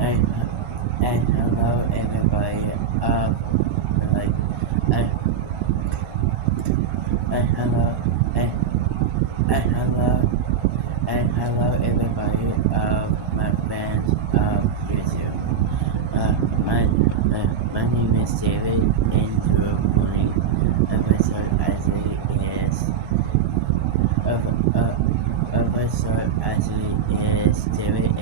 And, and hello everybody. Like, and, and hello, and, and hello, and hello everybody. My friends YouTube. My name is David, and the morning episode actually is episode actually is David A.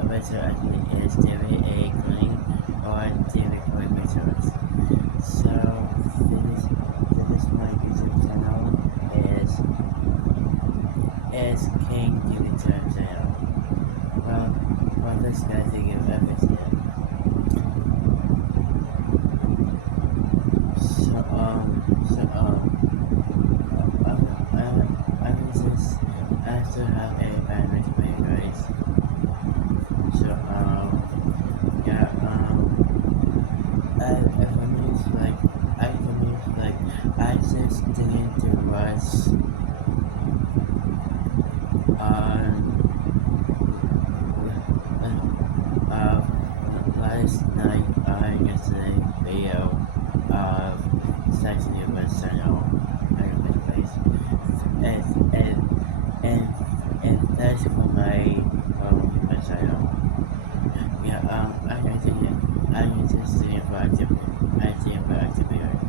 Episode actually is David A. Clean or David Coin Pictures. So this my YouTube channel is King David channel. Well, this guy's a give everything. I was just I still have a bad recommendation, guys. So yeah for me it's like I just didn't do rush on last night yesterday video of sexually was channel place and that's for my channel. Yeah, I just didn't proactively. I didn't proactively, right?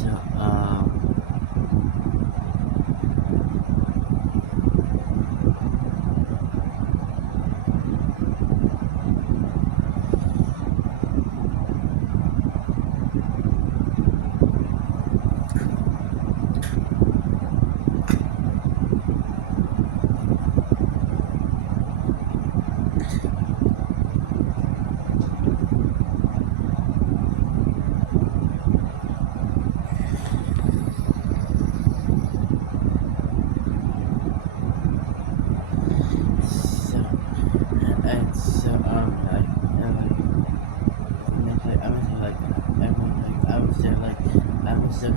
So, I'm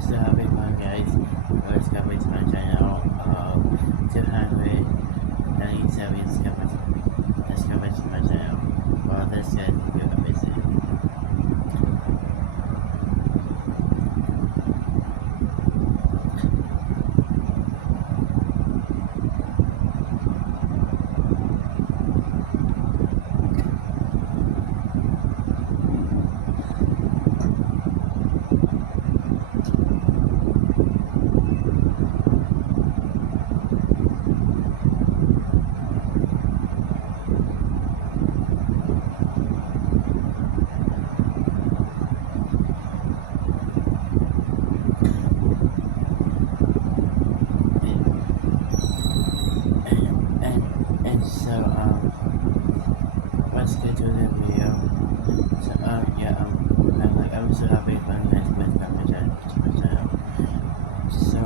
still happy for guys. Let's go to my channel. 297 discovered. Let's go to my channel. Well, this is good visit. So let's get to the video. So yeah I'm so happy for my channel. So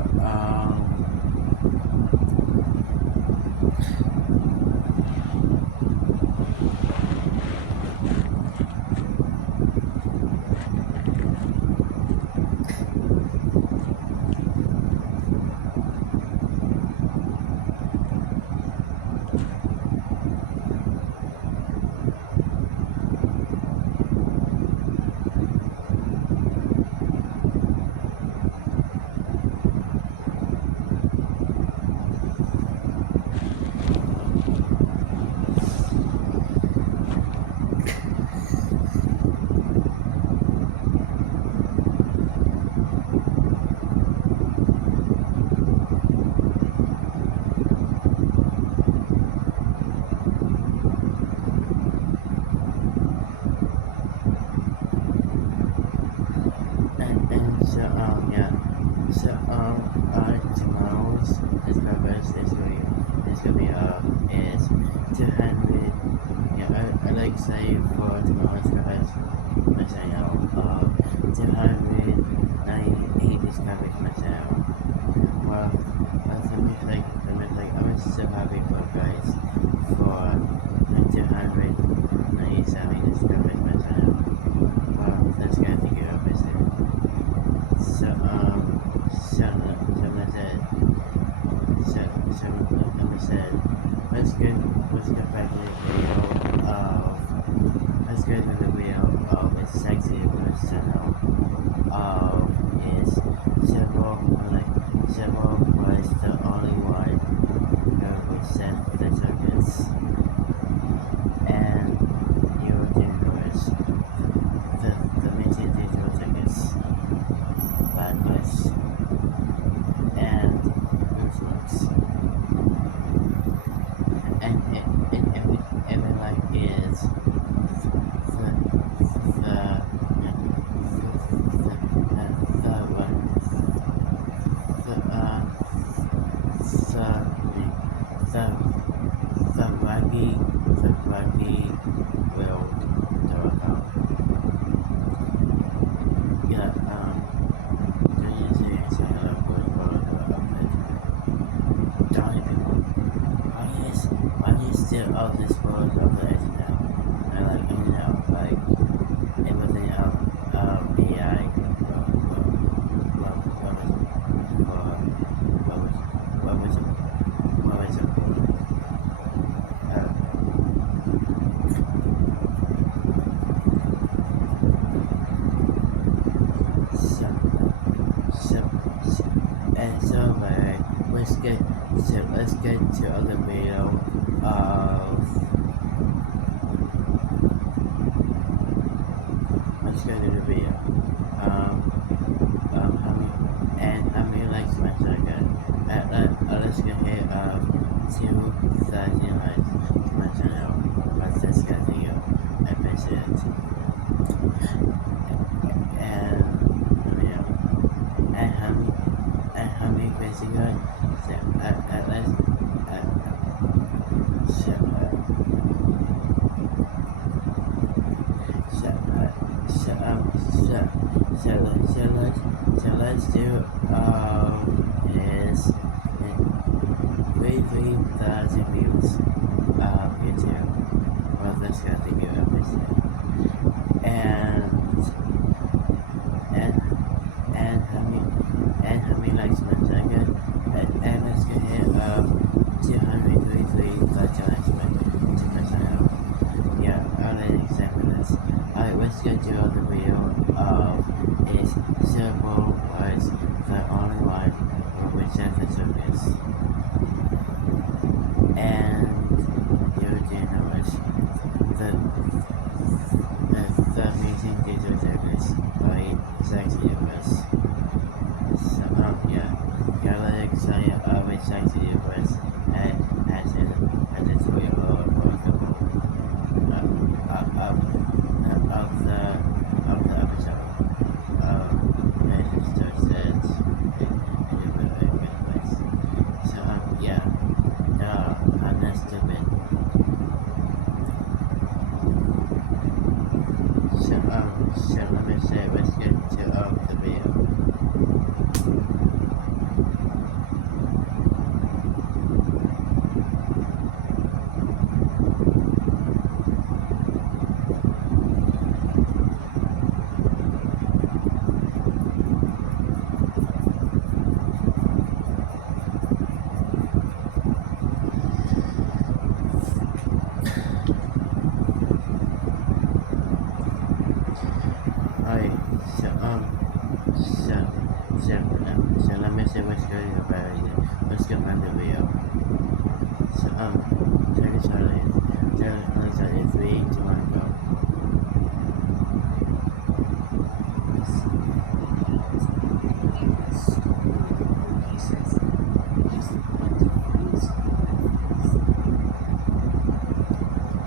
yeah. So tomorrow's this video is 200. Yeah, I like say for tomorrow's coverage my channel 298 discoveries my channel. Well, I'm so happy for guys for 297 discoveries my channel. go to the video of a sexy channel of is Zouble, Zouble was the only one who would set the circus, and you were doing the Meeting Digital Circus, Blackness, and Ruthless. And every like is the rugby world .com. Yeah, don't you say hello for the world of it? Don't people, why is still of this world of the internet? And like everything of AI. What was it? Let's get to other video of let's go to the video. How many likes my channel? Let's go here 2,000 likes to my channel. What's this guy video? I appreciate it. And how many crazy guys? So let's do is 3,000 views YouTube. Well, this guy video episode. And how many likes my channel? And let's go here 233 likes to my channel. Yeah, I'll let examine this. Alright, let's go to other video of is Zouble was the only one who would set the circus. And you didn't know it. The Meeting Digital Circus by Sexy was. So yeah, let's excited with Sexy was as a tutorial of the episode. So yeah, no, I'm not stupid. So let me say, let's get to the video. Alright, so let me say what's going about it. Let's get back to the video. So check this out. Let's start in 3, 2, 1, go.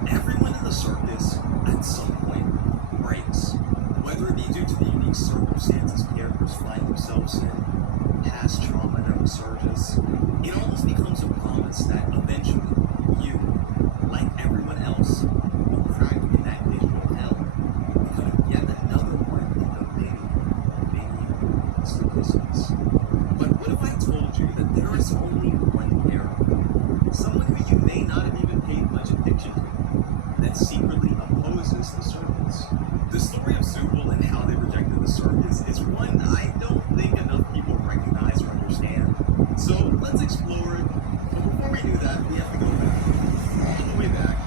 Everyone in the circus at some point breaks, whether it be due to the unique circumstances characters find themselves in, past trauma that resurges. It almost becomes a promise that eventually you, like everyone else, will crack in that digital hell, becoming yet another one in the many circuses. But what if I told you that there is only one character, someone who you may not have even paid much attention to, that secretly opposes the circus? The story of Zouble and how they rejected the circus is one I don't think enough people recognize or understand. So let's explore it. But before we do that, we have to go back. All the way back.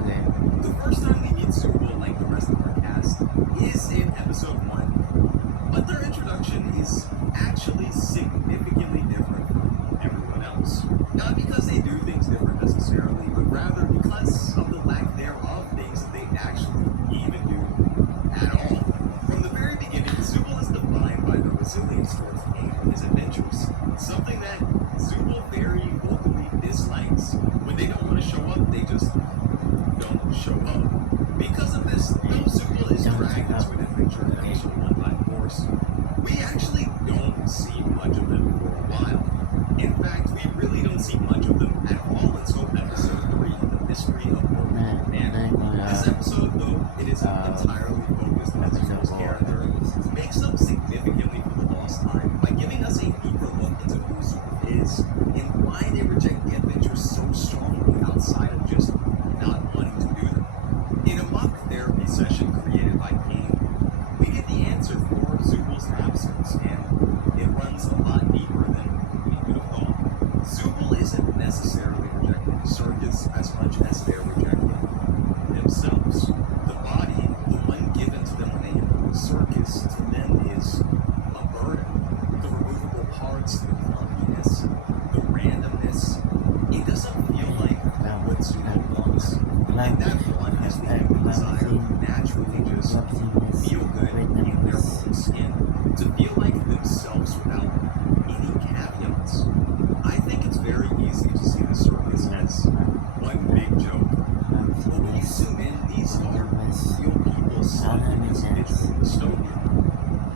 Okay. The first time Because of this, though Zouble is dragged into an adventure in episode 1 by force, we actually don't see much of them for a while. In fact, we really don't see much of them at all until episode 3, The Mystery of Orphan Man. This episode, though it isn't entirely focused on Zouble's character, makes up significantly for the lost time by giving us a deeper look into who Zouble is and why they reject the adventures so strongly outside of just not wanting to do them. In a mock therapy session created by Caine, we get the answer for Zouble's absence, and it runs a lot deeper than we could have thought. Zouble isn't necessarily rejecting the circus as much as they're rejecting themselves. The body, the one given to them when they enter the circus, to them is a burden. The removable parts, the clunkiness, the randomness, it doesn't feel like what Zouble wants. And that one is the human desire to naturally just feel good in their own skin, to feel like themselves without any caveats. I think it's very easy to see the circus as one big joke. But when you zoom in, these are real people stuck in this digital dystopia.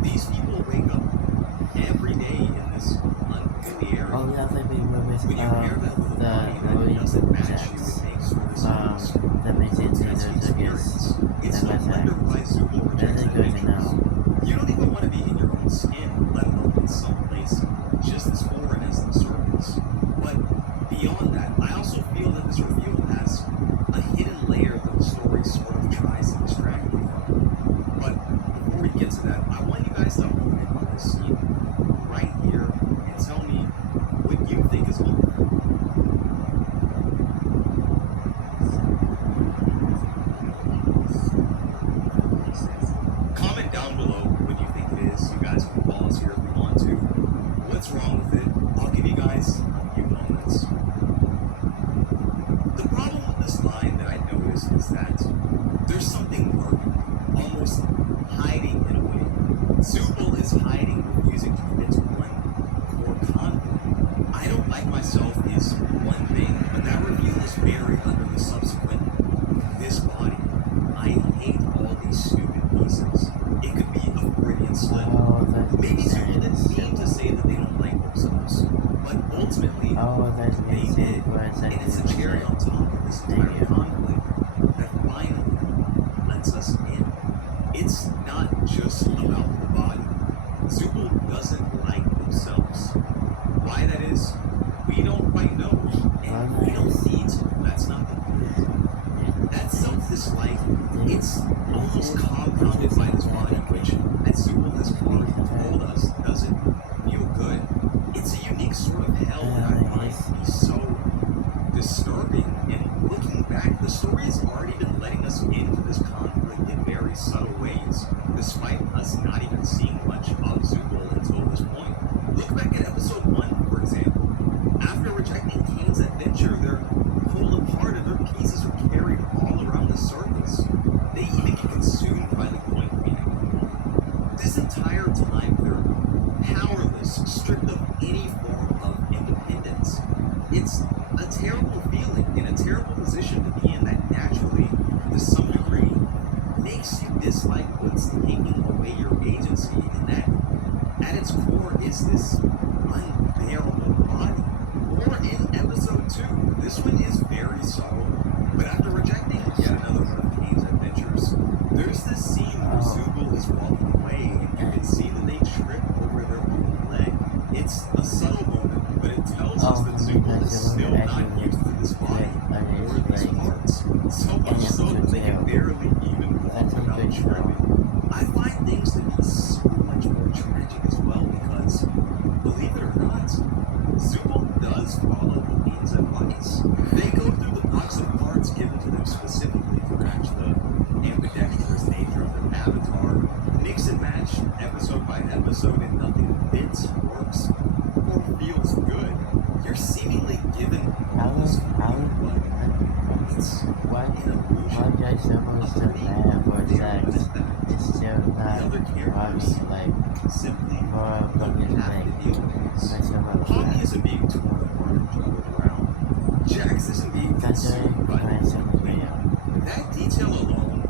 These people wake up every day in this unfamiliarity. When you hear that with a body that doesn't match you, it makes for this intense experience. It's no wonder why Zouble rejects adventures. You don't even want to be in your own skin, let alone in some place just as foreign as the circus. But beyond that, I also feel that this reveal has a hidden layer that the story sort of tries to distract you from. But before we get to that, I want you guys to hone in on this scene right here and tell me what you think is off. Comment down below what you think it is. You guys can pause here if you want to. What's wrong with it? I'll give you guys a few moments. The problem with this line that I noticed is that there's something lurking, almost hiding in a way. Zouble is hiding, refusing to commit to one core conflict. I don't like myself is one thing, but that reveal is buried under the subsequent this body. I hate all these stupid pieces. It could be a Freudian slip. Maybe Zouble didn't mean to say that they don't like themselves, but ultimately they did, and it's a cherry on top of this entire conflict that finally lets us in. It's not just about the body. Zouble doesn't like themselves. Why that is, we don't quite know, and we don't need to. That's not the point. That self-dislike, it's almost compounded by this body, which, as Zouble has already told us, doesn't feel good. It's a unique sort of hell that I find to be so disturbing. And looking back, the story has already been letting us into this conflict in very subtle ways, despite us not even seeing much of Zouble until this point. Look back at episode 1, for example. After rejecting Caine's adventure, they're pulled apart and their pieces are carried all around the circus. They even get consumed by the coin feeding. This entire time, they're powerless, stripped of any form of independence. It's a terrible feeling and a terrible position to be in that naturally, to some degree, makes you dislike what's taking away your agency, and that, at its core, is this unbearable body. Or in episode 2, this one is very subtle, but after rejecting yet another one of Caine's adventures, there's this scene where Zouble is walking away, and you can see that they trip over their own leg. It's a subtle moment, but it tells us that Zouble is still not used to this body or these parts. So much so that they can barely even walk without tripping. I find things to be so much more tragic as well because, believe it or not, Zouble does follow Caine's advice. They go through the box of parts given to them specifically to match the ambidextrous nature of their avatar, mix and match episode by episode, and nothing fits, works, or feels good. You're seemingly given all this freedom, but it's an illusion. The other characters simply don't have to deal with this. Poppy isn't being torn apart and juggled around. Jax isn't being consumed by the complete. That detail alone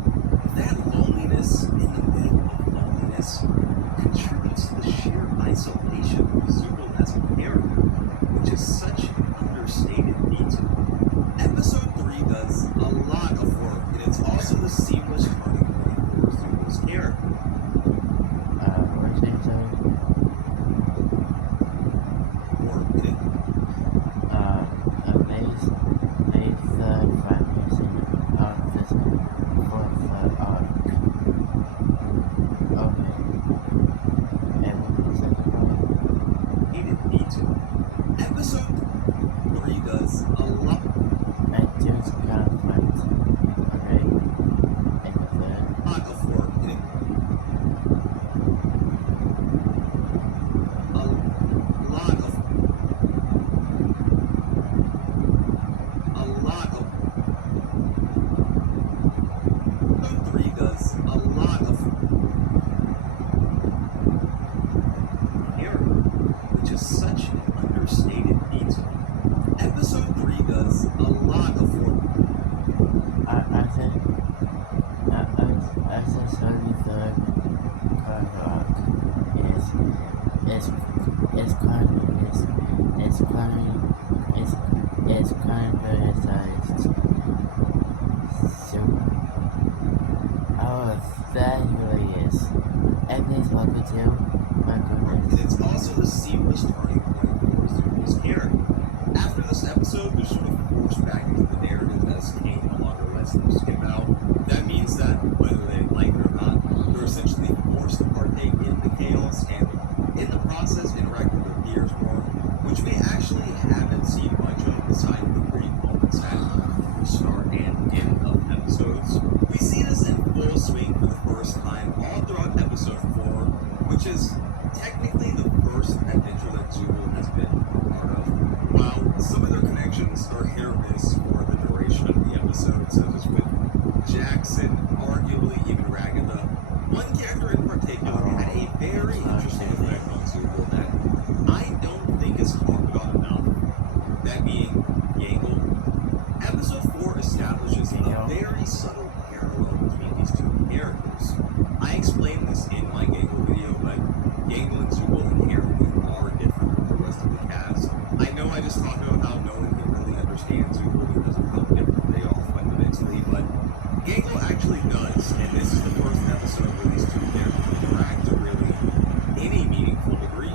too. My goodness. And it's also the seamless turning point for Zouble's character. After this episode, they're sort of forced back into the narrative as Caine no longer lets them skip out. That means that whether they like it or not, they're essentially forced to partake in the chaos and in the process interact with their peers more, which we actually haven't seen much of besides the brief moments at the start and end of episodes. We see this in full swing for the first time all throughout episode 4, which is technically the first adventure that Zouble has been a part of. While some of their connections are hit or miss for the duration of the episode, such as with Jackson, arguably even Ragatha, one character in particular had a very interesting effect on Zouble that I don't think is talked about enough. That being Yangle. Episode 4 establishes a very subtle parallel between these two characters. I explained this in my Yangle video, but Yangle and Zouble inherently are different from the rest of the cast. I know I just talked about how no one can really understand Zouble because of how different they are fundamentally, but Yangle actually does, and this is the first episode where these two characters interact to really any meaningful degree.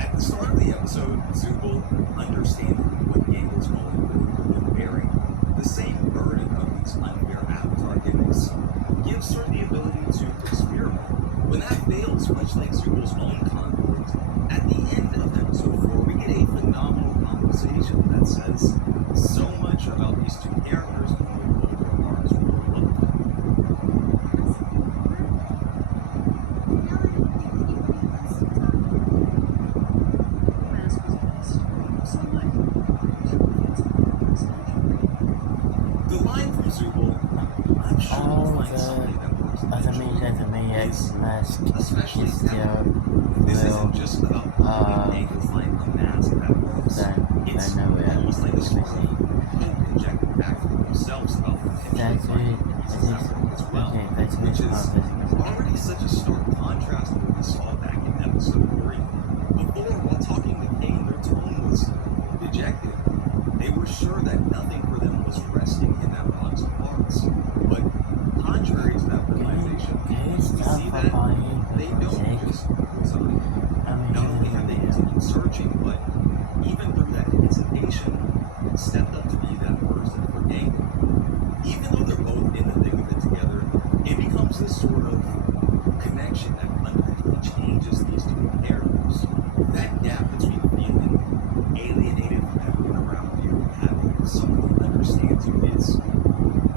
At the start of the episode, Zouble, understanding what Yangle's going through and bearing the same burden of these unfair avatar gimmicks, gives her the ability to experiment. When that fails, much like Zouble's own conflict, at the end of episode 4, we get a phenomenal conversation that says so much about these two characters and what both their arcs really look like. The line from Zouble, I'm sure you'll find something that works in As a maniac's mask especially is now. This isn't just about making Yangle find a mask that works. It's almost like a sort of hope injected back from themselves about the potential suffering as well, which is already such a stark contrast to what we saw back in episode 3. Before, while talking to Caine, their tone was dejected. They were sure that nothing for them was resting in that box of parts. But contrary to that realization, we see that they don't just resign. Not only have they continued searching, but even through that hesitation, stepped up to be that person for Yangle. Even though they're both in the thick of it together, it becomes this sort of connection that fundamentally changes these two characters. That gap between feeling alienated from everyone around you and having someone who understands you is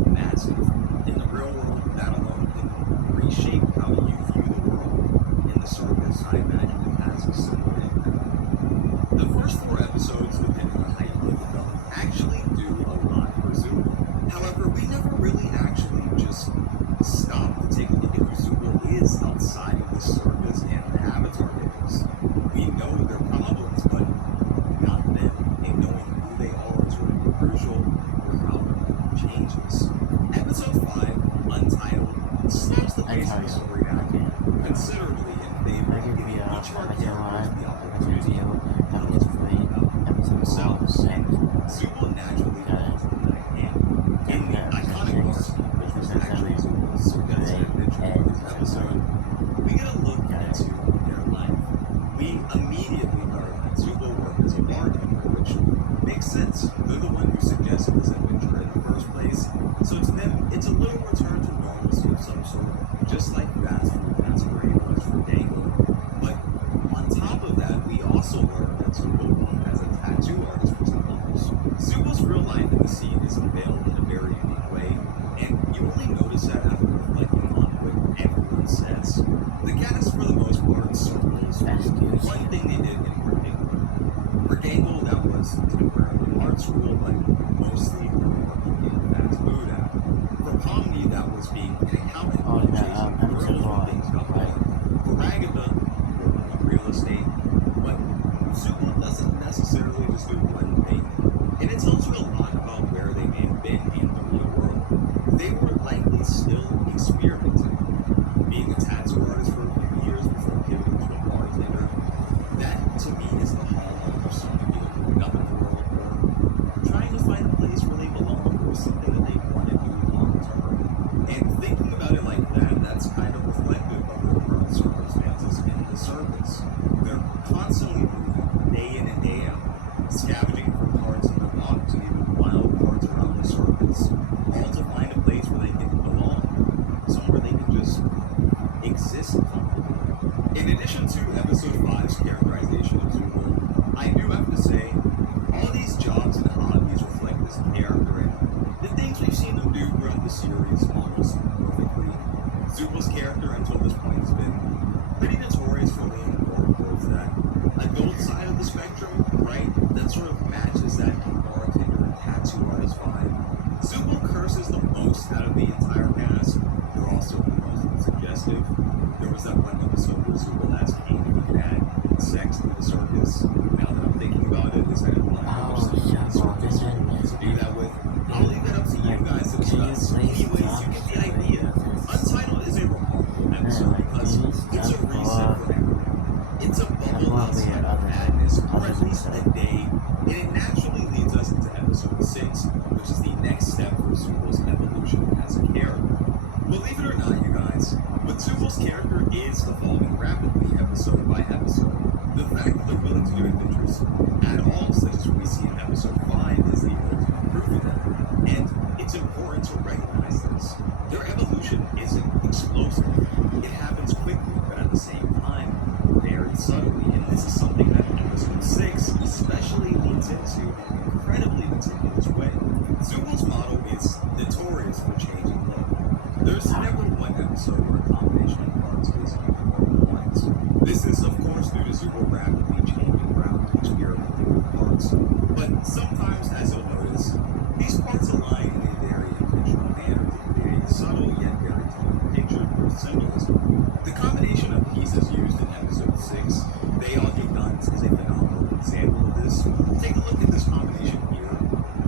massive. In the real world, that alone can reshape how you view the world. In the circus, I imagine it has a similar impact. The first 4 episodes, depending on how you look at them, actually do a lot for Zouble. However, we never really actually just stop to take a look at who Zouble is outside of the circus and the avatar games. We know their problems, but not them. And knowing who they are is really crucial for how their life changes. Episode 5, Untitled, slows the pace of the story down considerably in favor of giving each of our characters the opportunity to tell us more about themselves. And Zouble naturally falls into that camp. In the iconic arc, which was actually Zouble's circus adventure in this episode, we get a look into their life. We immediately learn that Zouble worked as a bartender, which makes sense. They're the one who suggested this adventure in the first place. So to them, it's a little return to normalcy of some sort, just like fast food masquerade was for Yangle. But on top of that, we also learn that Zouble as a tattoo artist for some others. Zouble's real life in the scene is unveiled in a very unique way, and you only notice that after reflecting on what everyone says. The cast, for the most part, circles one thing they did in particular. For Yangle, that was temporarily art school, but mostly working in fast food. For Pomni, that was being an accountant and chasing girls when things got right. For Ragatha, working in real estate. But Zouble doesn't necessarily just do one thing. And it tells you a lot about where they may have been in the real world. They were likely still experimenting. Being a tattoo artist for a few years before pivoting to a bartender, that to me is the hallmark of someone either moving up in the world or trying to find a place where they belong or something that they want to do long term. And thinking about it like that, that's kind of reflective of their current circumstances in the Zouble's character until this point has been pretty notorious for leaning more towards that adult side of the spectrum, right? That sort of matches that bartender and tattoo artist vibe. Zouble curses the most out of the entire cast. They're also the most suggestive. There was that one episode where Zouble asked Caine if he could add sex to the circus. Now that I'm thinking about it, is that a black person in the circus who wants to do that with? I'll leave that up to you guys to discuss. Anyways, you get the idea. Untitled is a remarkable episode because it's a reset for everyone. It's a bubble outside of madness, or at least a day, and it naturally leads us into episode 6, which is the next step for Zouble's evolution as a character. Believe it or not, you guys, but Zouble's character is evolving rapidly episode by episode. The fact that they're willing to do adventures at all, such as what we see in episode 5, is the ultimate proof of that. And it's important to recognize this. Their evolution isn't explosive. It happens quickly, but at the same time, very subtly. And this is something that episode 6 especially leans into in an incredibly meticulous way. Zouble's model is notorious for changing look. There's never one episode where a combination of parts is uniform once. This is, of course, due to Zouble rapidly changing around to experimenting with parts. But sometimes, as you'll notice, these parts align in a very intentional manner to create a subtle yet very clear picture or symbolism. The combination of pieces used in episode 6, they all get guns, is a phenomenal example of this. Take a look at this combination here.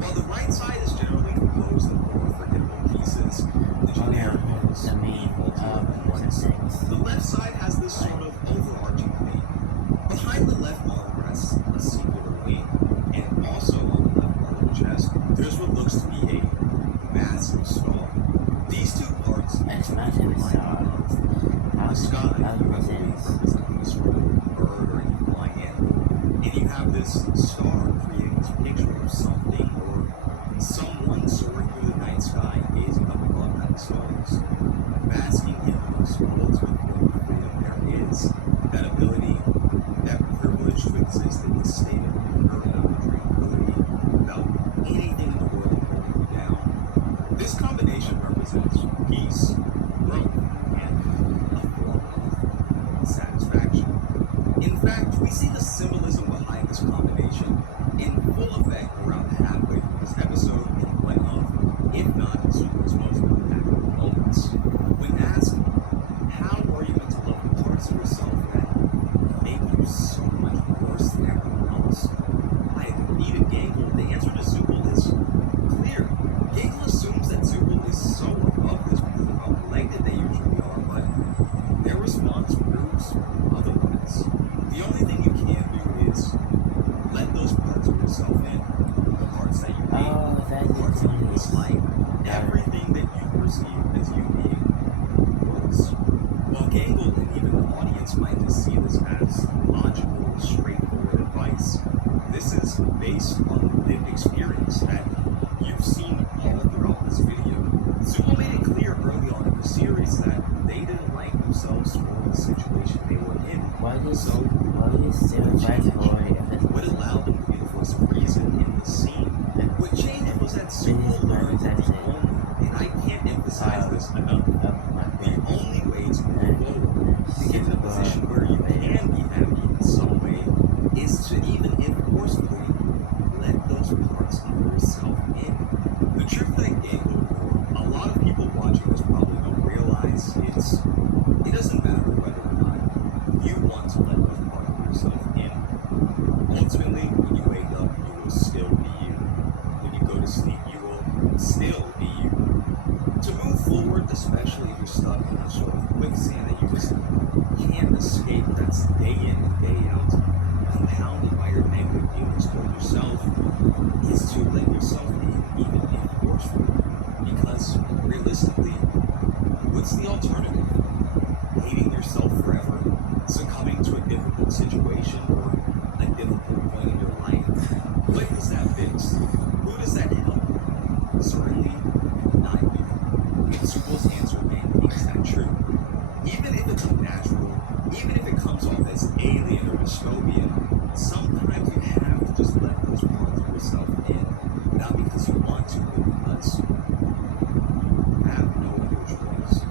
While the right side is generally composed of more forgettable pieces, the generic ones, the ones, the left side has this sort of overarching theme. Behind the left arm rests a singular wing, and also on the left part of the chest, there's what looks to be a massive star. These two parts massive star. The sky, you have the wing representing a sort of bird or any flying animal, and you have this star creating this picture of something or someone soaring through the night sky, gazing up above at the stars, basking in the most ultimate form of freedom there is. That ability, that privilege to exist in this state of uninterrupted tranquility without anything in the world holding you down. This combination represents peace, growth, and a form of satisfaction. In fact, we see the symbolism behind this combination in full effect around halfway through this episode in one of, if not Zouble's most impactful moments. When asked, how are you meant to love the parts of yourself that make you so much worse than everyone else? By Anita Gangle, the answer to Zouble is clear. Gangle assumes that Zouble is so above this because of how collected they usually are, but their response proves otherwise. The only thing you can do is let those parts of yourself in. The parts that you hate, the parts that you dislike, everything that you perceive as you being worse. While Gangle and even the audience might just see this as logical, straightforward advice, this is based on lived experience that you've seen all throughout this video. Zouble made it clear early on in the series that they didn't like themselves for the situation they were in. What allowed them to be the voice of reason in the scene? What changed was that Zouble learned that the only, and I can't emphasize this enough, the only way to move forward, to get in a position where you can be happy in some way, is to even if forcefully let those parts of yourself in. The truth that Gangle, or a lot of people watching this probably don't realize, is it doesn't matter whether or not you want to let those parts of yourself in. Ultimately, when you wake up, you will still be you. When you go to sleep, you will still be you. To move forward, especially if you're stuck in a sort of quicksand that you just can't escape, that's day in and day out, compounded by your negative feelings toward yourself, is to let yourself in even if forcefully. Because realistically, what's the alternative? Hating yourself forever? Succumbing to a difficult situation or a difficult point in your life? What does that fix? Who does that help? Certainly not you. Zouble's answer maintains that truth. Even if it's unnatural, even if it comes off as alien or dystopian, sometimes you have to just let those parts of yourself in. Not because you want to, but because you have no other choice.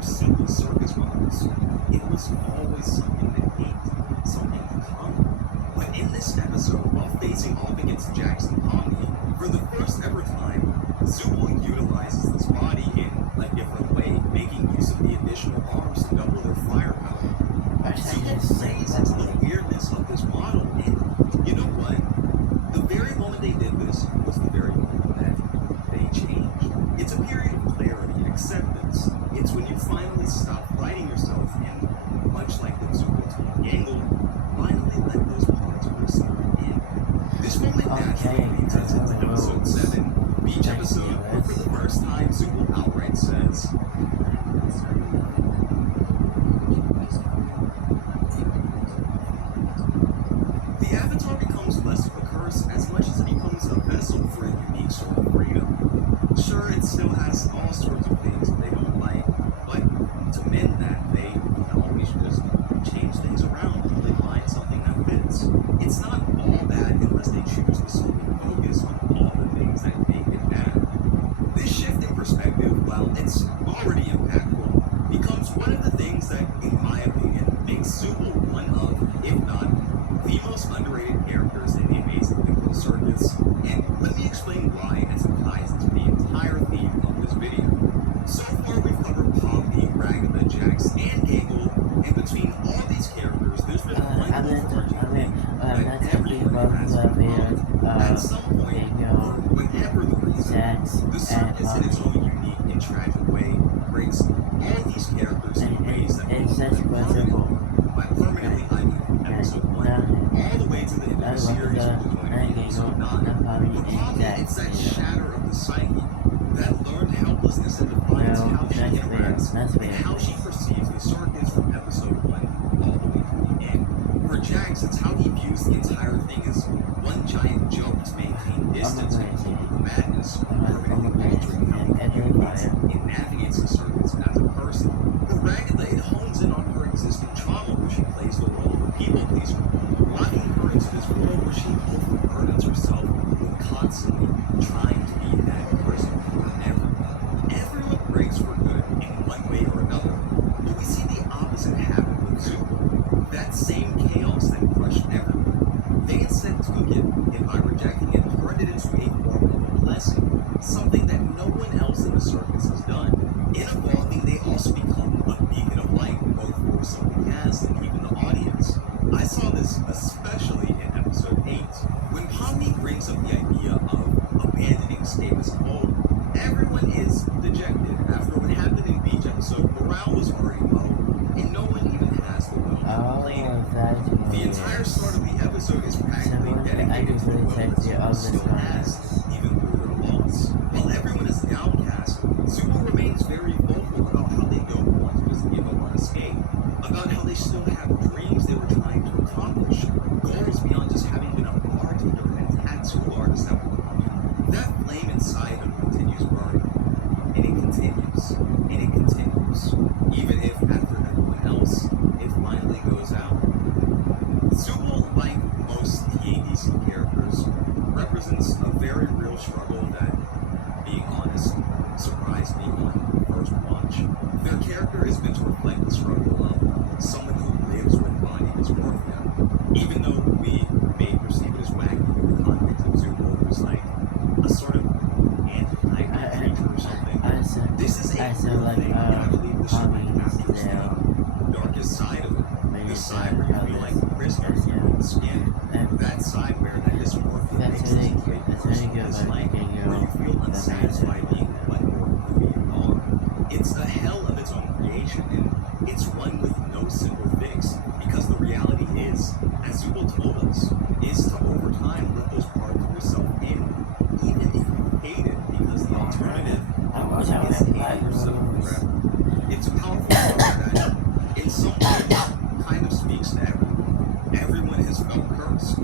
were simply circus models. It was always something to hate, something to come. But in this episode, while facing off against Jackson Pomni, for the first ever time, Zouble utilizes this body in a different way, making use of the additional arms to double their firepower. Zouble plays into the weirdness of this model, and you know what? The very moment they did this was the very moment that they changed. It's a period of clarity, acceptance. It's when you finally stop fighting yourself, and much like the Zouble told Gangle, finally let those parts of yourself in. This moment naturally leads us into episode 7, Beach episode, where for the first time, Zouble outright says, the Avatar becomes less of a curse as much as it becomes a vessel for a unique sort of freedom. Sure, it still has all sorts of things that they don't like, but to mend that, they can always just change things around until they find something that fits. It's not all bad unless they choose to solely focus on all the things that make it bad. This shift in perspective, while it's already impactful, becomes one of the things that, in my opinion, makes Zouble one of, if not the most underrated characters in the Amazing Mythical Circus, and let me explain why as it ties into the entire theme of this video. So far we've covered Pomni, Ragatha, Jax, and Gangle, and between all these characters there's been one overarching thing that everyone has in common. At some point, for whatever the reason, the circus in its own unique and tragic way breaks all these characters in ways that will permanently, by permanently I mean episode 1, all the way to the end of the series, which is going to be episode 9. For Pomni, it's that shatter of the psyche, that learned helplessness that defines how she interacts and how she perceives the circus from episode 1 all the way to the end. For Jax, it's how he views the entire thing as one giant joke to maintain distance and keep the madness, permanently altering how he communicates and navigates the circus as a person. For Ragatha, it hones in on her existing trauma where she plays the role of a people pleaser, locking her into this world where she overburdens herself with constantly trying to be that person for everyone. Everyone breaks for good in one way or another, but we see the opposite happen with Zouble. That same chaos that crushed everyone, they instead took it, and by rejecting it, turned it into a form of a blessing, something that no one else in the circus has done. In evolving, they also become a beacon of light, both for some of the cast and even the audience. I saw this especially in episode 8, when Pomni brings up the idea of abandoning status quo. Everyone is dejected. After what happened in Beach episode, morale was already low, and no one even has the will to complain. The entire start of the episode is practically dedicated to the will that Zouble still has, even through their loss. While everyone is downcast, Zouble remains very vocal about how they don't want to just give up on escape, about how they still have dreams they were trying to accomplish, goals beyond just having been a bartender and tattoo artist at one point. That flame inside them continues burning, and it continues, and it continues, even if after everyone else, it finally goes out. Zouble, like most TADC characters, represents a very real struggle that, being honest, surprised me on first watch. Their character is meant to reflect the struggle of someone who lives with body dysmorphia, even though we may perceive it as wacky in the context of Zouble, who's like a sort of anti-hyper creature or something. This is a real thing, and I believe the story captures the darkest side of it. The side where you feel like a prisoner in your own skin. That side where that dysmorphia makes us into a person dislike, where you feel unsatisfied being what or who you are. It's a hell of its own creation, and it's one with no simple fix, because the reality is, as Zouble told us, is to over time let those parts of yourself in, even if you hate it, because the alternative is hating yourself forever. It's a powerful story that, in some ways, kind of speaks to everyone. Everyone has felt cursed.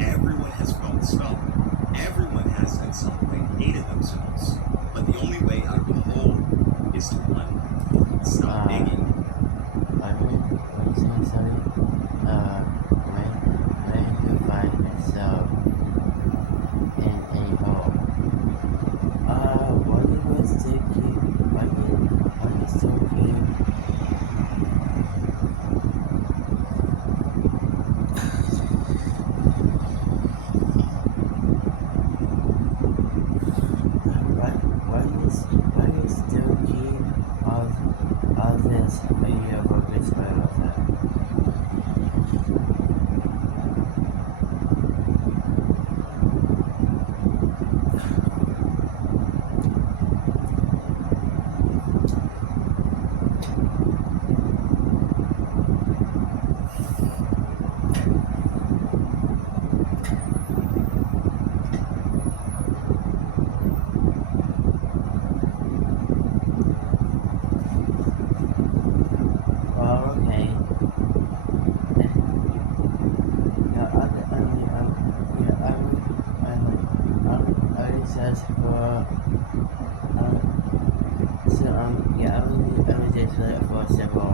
Everyone has felt stuck. Everyone has at some point hated themselves. But the only way out of the hole is to one, stop digging. When you find yourself in a hole, what it was to keep, what is to keep yeah, I was just like for several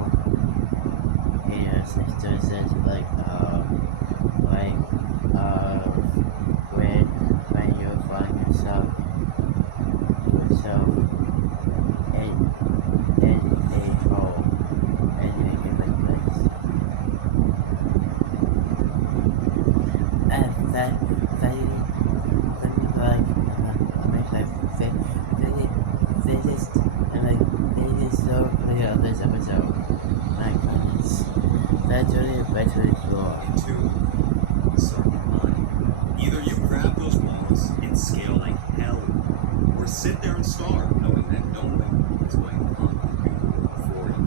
years. It's just like when you find yourself in a hole in a given place, and that is like makes this is this is so clear on this episode. My goodness, that's really better explore. Into circuit mind. Either you grab those walls and scale like hell, or sit there and starve, knowing that no one is going to come for you.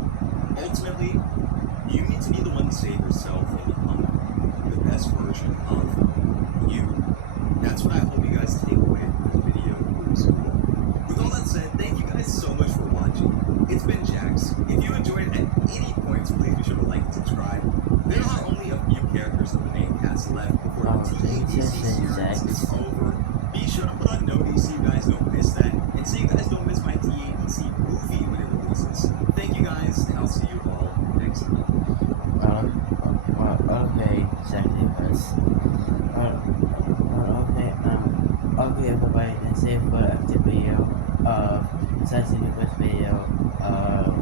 Ultimately, you need to be the one to save yourself and become the best version of you. That's what I hope you guys take away from this video. With all that said, thank you guys so much for watching. It's been Jax. If you enjoyed at any points, please be sure to like and subscribe. There are only a few characters in the main cast left before the TADC series is over. Be sure to put on notice so you guys don't miss that, and so you guys don't miss my TADC movie when it releases. Thank you guys, and I'll see you all next time. Okay, exactly. Okay, everybody, let's say for the video of such a good video of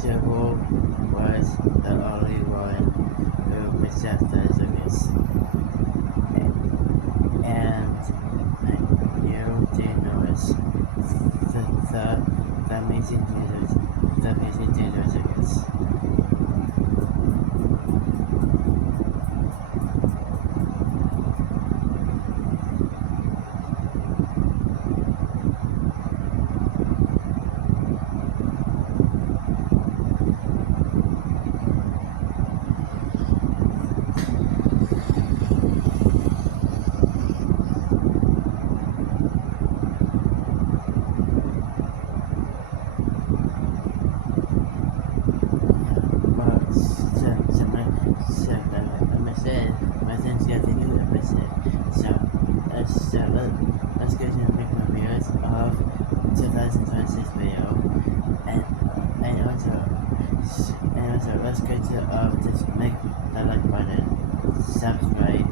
Zouble was the only one who possessed the circus. And you did notice the amazing theater circus. Let's go to the big reviews of 2026 video, and also let's go to just make the like button, subscribe,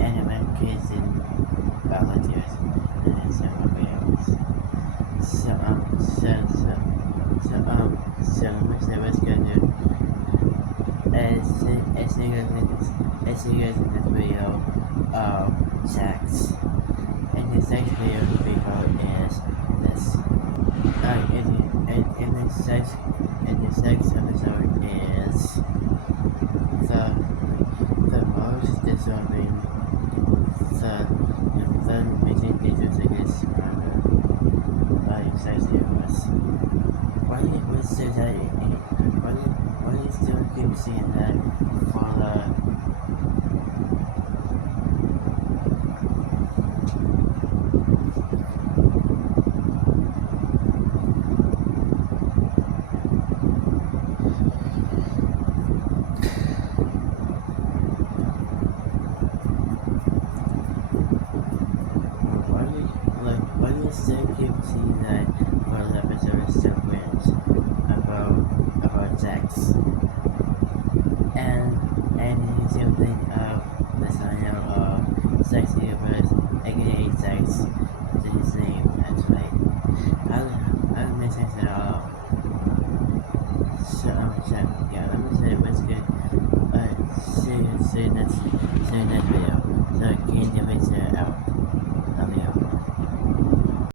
and notification volunteers and several videos. Let's go to as you guys in this video of sex. And the next video is this. In the next episode is the most disturbing the amazing details in this sexy was. Why do you still keep seeing that for the why do you still keep seeing that for the episode is still cringe about sex? And you still think of the sign of Sex Universe, aka Sex, to his name, that's right. I don't make sense at all. So, yeah, let me say what's good. See you next